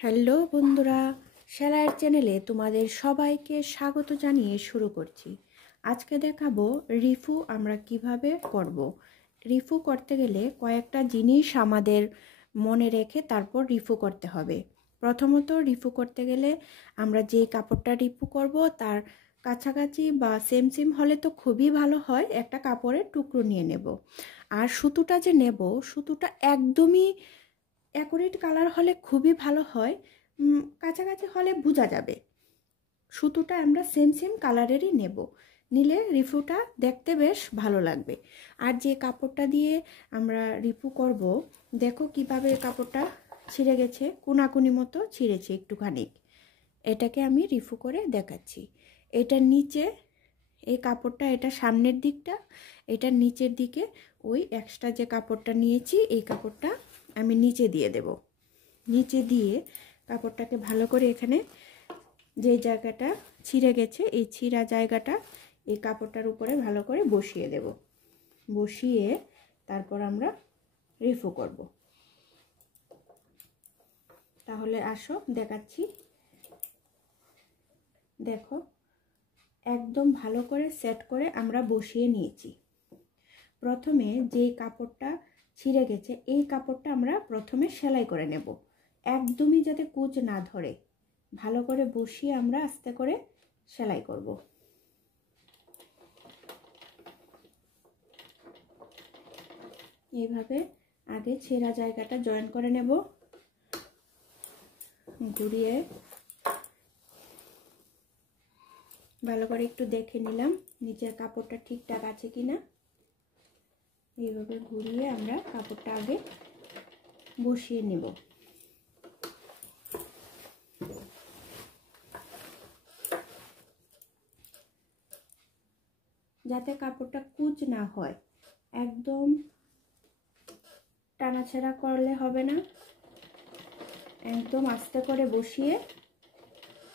Hello বন্ধুরা, সেলাইয়ের চ্যানেলে তোমাদের সবাইকে স্বাগত জানিয়ে শুরু করছি। আজকে দেখাবো রিফু আমরা কিভাবে করব। রিফু করতে গেলে কয়েকটা জিনিস আমাদের মনে রেখে তারপর রিফু করতে হবে। প্রথমত রিফু করতে গেলে আমরা যে কাপড়টা রিফু করব তার কাছাকাছি বা সেম সেম হলে তো খুবই ভালো হয়। একটা কাপড়ের টুকরো নিয়ে নেব, আর সুতোটা যে নেব সুতোটা একদমই অ্যাকুরেট কালার হলে খুবই ভালো হয়। কাছাকাছি হলে বোঝা যাবে। সুতোটা আমরা সেম সেম কালারেরই নেব, নিলে রিফুটা দেখতে বেশ ভালো লাগবে। আর যে কাপড়টা দিয়ে আমরা রিফু করব, দেখো কিভাবে কাপড়টা ছিঁড়ে গেছে, কোনাকুনি মতো ছিঁড়েছে একটুখানি। এটাকে আমি রিফু করে দেখাচ্ছি। এটার নিচে এই কাপড়টা, এটা সামনের দিকটা, এটার নিচের দিকে ওই এক্সট্রা যে কাপড়টা নিয়েছি এই কাপড়টা আমি নিচে দিয়ে দেব। নিচে দিয়ে কাপড়টাকে ভালো করে এখানে যে জায়গাটা ছিঁড়ে গেছে এই ছিঁড়া জায়গাটা এই কাপড়টার উপরে ভালো করে বসিয়ে দেব। বসিয়ে তারপর আমরা রিফু করব। তাহলে আসো দেখাচ্ছি। দেখো একদম ভালো করে সেট করে আমরা বসিয়ে নিয়েছি। প্রথমে যে কাপড়টা ছিঁড়ে গেছে এই কাপড়টা আমরা প্রথমে সেলাই করে নেব, একদমই যাতে কুঁচ না ধরে। ভালো করে বসিয়ে আমরা আস্তে করে সেলাই করব। এইভাবে আগে ছেঁড়া জায়গাটা জয়েন করে নেব, ঘুরিয়ে ভালো করে একটু দেখে নিলাম নিচের কাপড়টা ঠিকঠাক আছে কিনা। এইভাবে ঘুরিয়ে আমরা কাপড়টা আগে বসিয়ে নেব। যাতে কাপড়টা কুঁচ না হয়, একদম টানাছেড়া করলে হবে না। একদম আস্তে করে বসিয়ে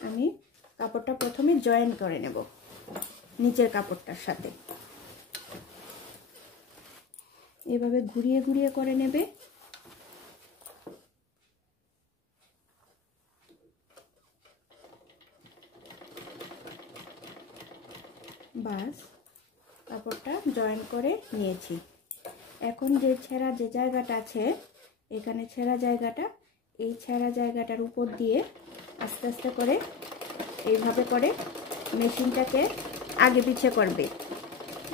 আমি কাপড়টা প্রথমে জয়েন করে নেব নিচের কাপড়টার সাথে। এভাবে ঘুরিয়ে ঘুরিয়ে করে নেবে। বাস কাপড়টা জয়েন করে নিয়েছি। এখন যে ছেঁড়া যে জায়গাটা আছে এখানে ছেঁড়া জায়গাটা, এই ছেঁড়া জায়গাটার উপর দিয়ে আস্তে আস্তে করে এইভাবে করে মেশিনটাকে আগে পিছে করবে।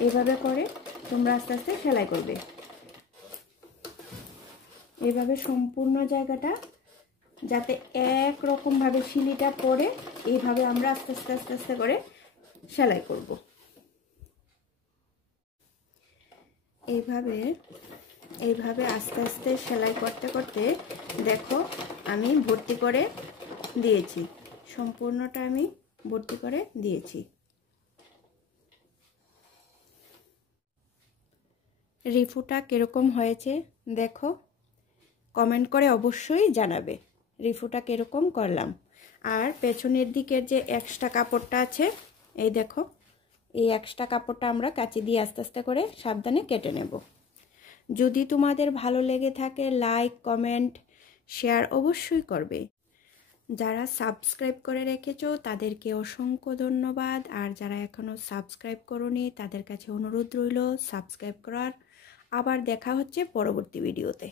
এইভাবে করে তোমরা আস্তে আস্তে সেলাই করবে। এইভাবে সম্পূর্ণ জায়গাটা যাতে একরকমভাবে শিলিটা পড়ে এইভাবে আমরা আস্তে আস্তে আস্তে আস্তে করে সেলাই করব। এইভাবে আস্তে আস্তে সেলাই করতে করতে দেখো আমি ভর্তি করে দিয়েছি, সম্পূর্ণটা আমি ভর্তি করে দিয়েছি। রিফুটা কিরকম হয়েছে দেখো, কমেন্ট করে অবশ্যই জানাবে রিফুটা কিরকম করলাম। আর পেছনের দিকের যে এক্সট্রা কাপড়টা আছে এই দেখো, এই এক্সট্রা কাপড়টা আমরা কাঁচি দিয়ে আস্তে আস্তে করে সাবধানে কেটে নেব। যদি তোমাদের ভালো লেগে থাকে লাইক কমেন্ট শেয়ার অবশ্যই করবে। যারা সাবস্ক্রাইব করে রেখেছো তাদেরকে অসংখ্য ধন্যবাদ। আর যারা এখনও সাবস্ক্রাইব করোনি তাদের কাছে অনুরোধ রইল সাবস্ক্রাইব করার। আবার দেখা হচ্ছে পরবর্তী ভিডিওতে।